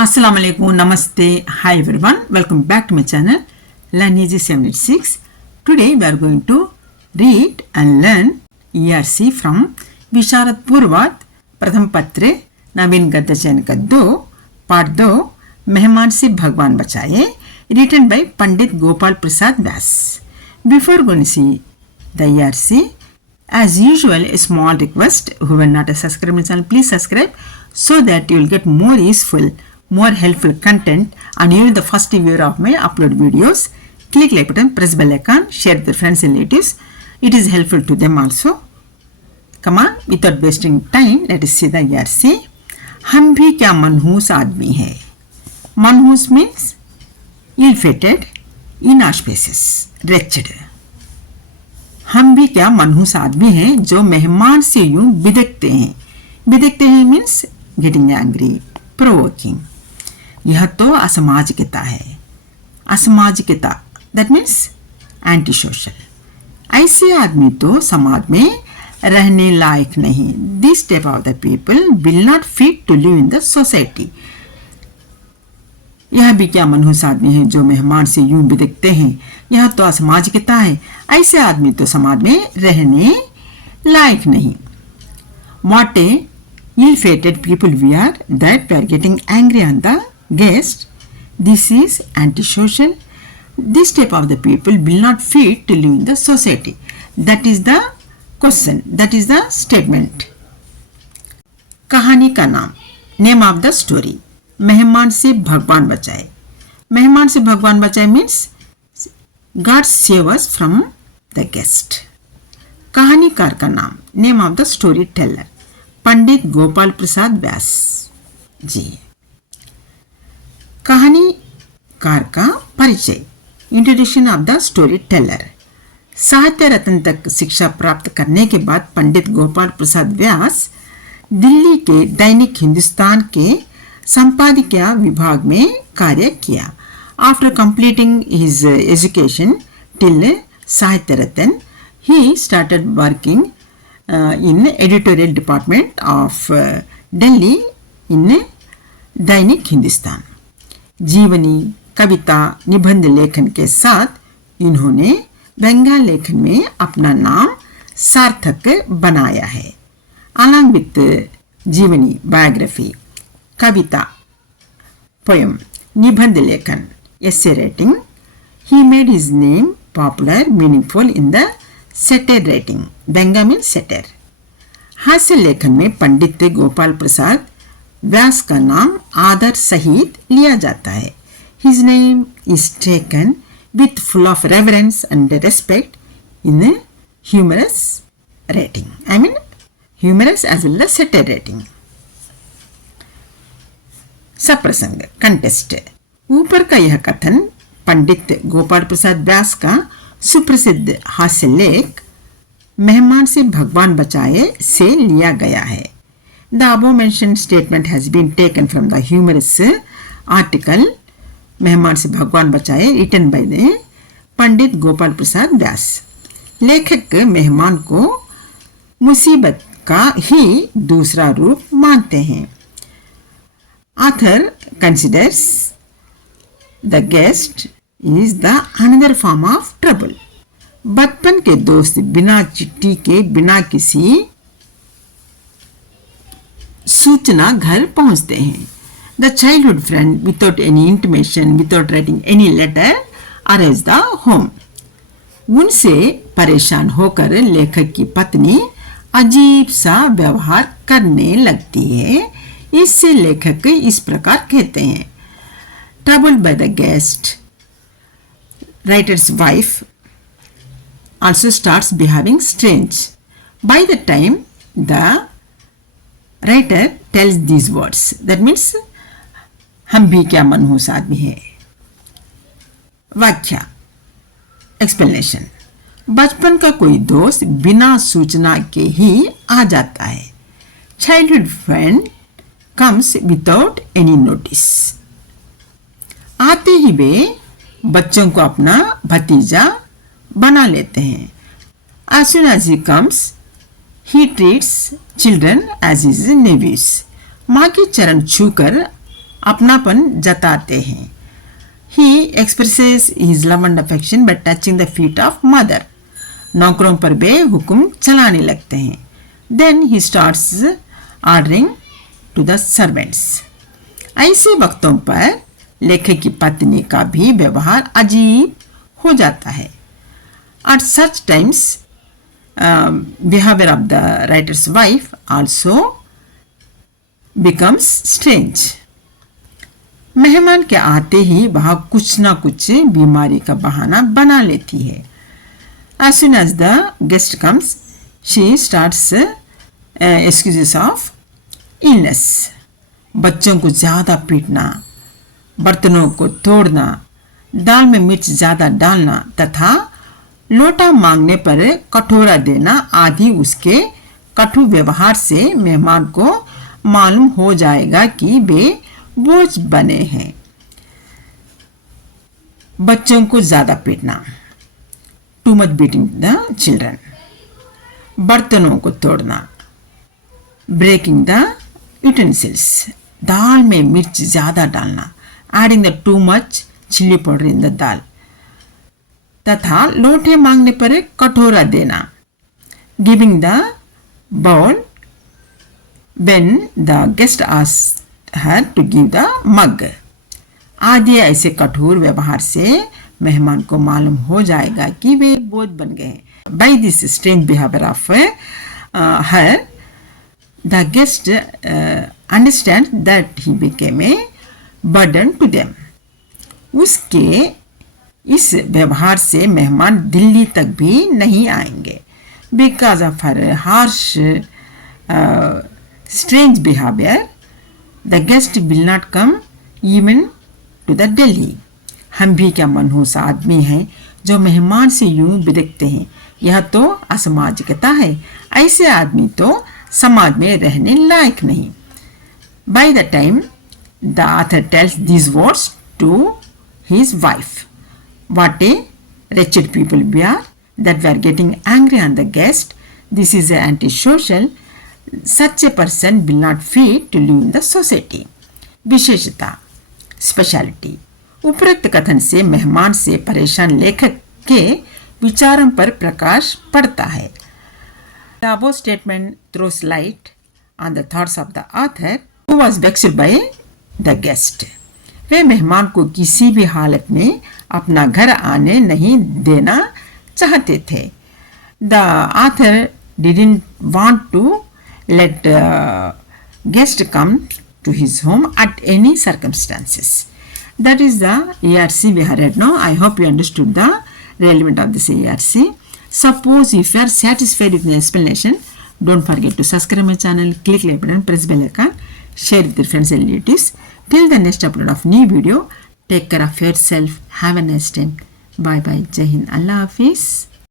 Assalamu alaikum, namaste, hi everyone, welcome back to my channel Learn Easy 786. Today we are going to read and learn ERC from विशारद पूर्वात प्रथम पत्र नवीन गद्य चयन का 2 part 2 मेहमान से भगवान बचाए written by Pandit Gopal Prasad Vyas. Before going to see the ERC, as usual, a small request, who are not a subscriber to my channel, please subscribe so that you will get more useful, more helpful content and you will be the first viewer of my upload videos. Click like button, press bell icon, share with your friends and relatives. It is helpful to them also. Come on, without wasting time, let us see the ERC. हम भी क्या मनहूस आदमी है. मनहूस means ill-fated, inauspicious, wretched. हम भी क्या मनहूस आदमी हैं जो मेहमान से यूं बिदकते हैं. बिदकते हैं मीन्स गेटिंग एंग्री, प्रोवोकिंग. यह तो असामाजिकता है. असामाजिकता दैट मीन्स एंटी सोशल. ऐसे आदमी तो समाज में रहने लायक नहीं. This type of the people will not fit to live in the society. यह भी क्या मनहूस आदमी है जो मेहमान से यूं भी दिखते हैं. यह तो असामाजिकता है. ऐसे आदमी तो समाज में रहने लायक नहीं. What a ill-fated people we are that we are getting angry on the guest. This is antisocial. This type of the people will not fit to live in the society. That is the question. That is the statement. कहानी का नाम, name of the story. मेहमान से भगवान बचाए. मेहमान से भगवान बचाए means God save us from the guest. कहानीकार का नाम, name of the story teller, Pandit Gopal Prasad Vyas ji. कहानीकार का परिचय, introduction of the story teller. Sahitya Ratna तक शिक्षा प्राप्त करने के बाद पंडित गोपाल प्रसाद व्यास दिल्ली के दैनिक हिंदुस्तान के संपादकीय विभाग में कार्य किया. After completing his education till साहित्य रत्न, he started working in editorial department of Delhi in दैनिक हिंदुस्तान. जीवनी, कविता, निबंध लेखन के साथ इन्होंने व्यंग्य लेखन में अपना नाम सार्थक बनाया है. along with जीवनी, बायोग्राफी, कविता, पोएम, निबंध लेखन, essay writing, he made his name popular, meaningful in the satire writing. व्यंग्य मीन्स सेटर. हास्य लेखन में पंडित गोपाल प्रसाद व्यास का नाम आदर सहित लिया जाता है. His name is taken with full of reverence and respect in humorous writing. I mean humorous as well as satire writing. सप्रसंग, कंटेस्ट. ऊपर का यह कथन पंडित गोपाल प्रसाद व्यास का सुप्रसिद्ध हास्य लेख मेहमान से भगवान बचाए से लिया गया है. The above mentioned statement has been taken from the humorous article मेहमान से भगवान बचाए written by the Pandit Gopal Prasad Vyas. लेखक मेहमान को मुसीबत का ही दूसरा रूप मानते हैं. Author considers the guest is the another form of trouble. बचपन के दोस्त बिना चिट्ठी के, बिना किसी सूचना घर पहुंचते हैं. The childhood friend without any intimation, without writing any letter arrives the home. उनसे परेशान होकर लेखक की पत्नी अजीब सा व्यवहार करने लगती है. इससे लेखक इस प्रकार कहते हैं, troubled by the guest, writer's wife also starts behaving strange. By the time the writer tells these words, that means हम भी क्या मनहूस आदमी है. व्याख्या, एक्सप्लेनेशन. बचपन का कोई दोस्त बिना सूचना के ही आ जाता है. Childhood friend comes without any notice. आते ही वे बच्चों को अपना भतीजा बना लेते हैं. As soon as he comes, he treats children as his nephews. माँ के चरण छूकर अपनापन जताते हैं. He expresses his love and affection by touching the feet of mother. नौकरों पर वे हुक्म चलाने लगते हैं. Then he starts ordering to the servants. ऐसे वक्तों पर लेखक की पत्नी का भी व्यवहार अजीब हो जाता है. At such times, behavior of the writer's wife also becomes strange. मेहमान के आते ही वह कुछ ना कुछ बीमारी का बहाना बना लेती है. As soon as the guest comes, she starts excuses of illness. बच्चों को ज़्यादा पीटना, बर्तनों को तोड़ना, दाल में मिर्च ज़्यादा डालना तथा लोटा मांगने पर कटोरा देना आदि उसके कटु व्यवहार से मेहमान को मालूम हो जाएगा कि वे बोझ बने हैं. बच्चों को ज़्यादा पीटना, too much beating the children, बर्तनों को तोड़ना, ब्रेकिंग द यूटेंसिल्स, दाल में मिर्च ज़्यादा डालना, adding the too much chilli powder in the dal तथा लोटे मांगने पर कटोरा देना, giving the bowl when the guest asked her to give the mug. आदि ऐसे कठोर व्यवहार से मेहमान को मालूम हो जाएगा कि वे बोझ बन गए. By this strange behavior of her, the guest understands that he became a burden to them. उसके इस व्यवहार से मेहमान दिल्ली तक भी नहीं आएंगे. Because of her harsh strange behavior, the guest will not come even to the Delhi. हम भी क्या मनहूस आदमी हैं जो मेहमान से यूं बिदकते हैं. यह तो असामाजिकता है. ऐसे आदमी तो समाज में रहने लायक नहीं. By the time the author tells these words to his wife, what a wretched people we are that we are getting angry on the guest. This is antisocial. Such a person will not fit to live in the society. विशेषता, speciality. उपरोक्त कथन से मेहमान से परेशान लेखक के विचारों पर प्रकाश पड़ता है. The above statement throws light on the thoughts of the author who was vexed by the guest. वे मेहमान को किसी भी हालत में अपना घर आने नहीं देना चाहते थे. The author didn't want to let guest come to his home at any circumstances. That is the ERC we have read now. I hope you understood the relevant of this ERC. Suppose if you are satisfied with the explanation, don't forget to subscribe my channel, click like button, press bell icon, share with your friends and relatives. Till the next upload of new video, take care of yourself. Have a nice time. Bye bye. Jai Hind. Allah Hafiz.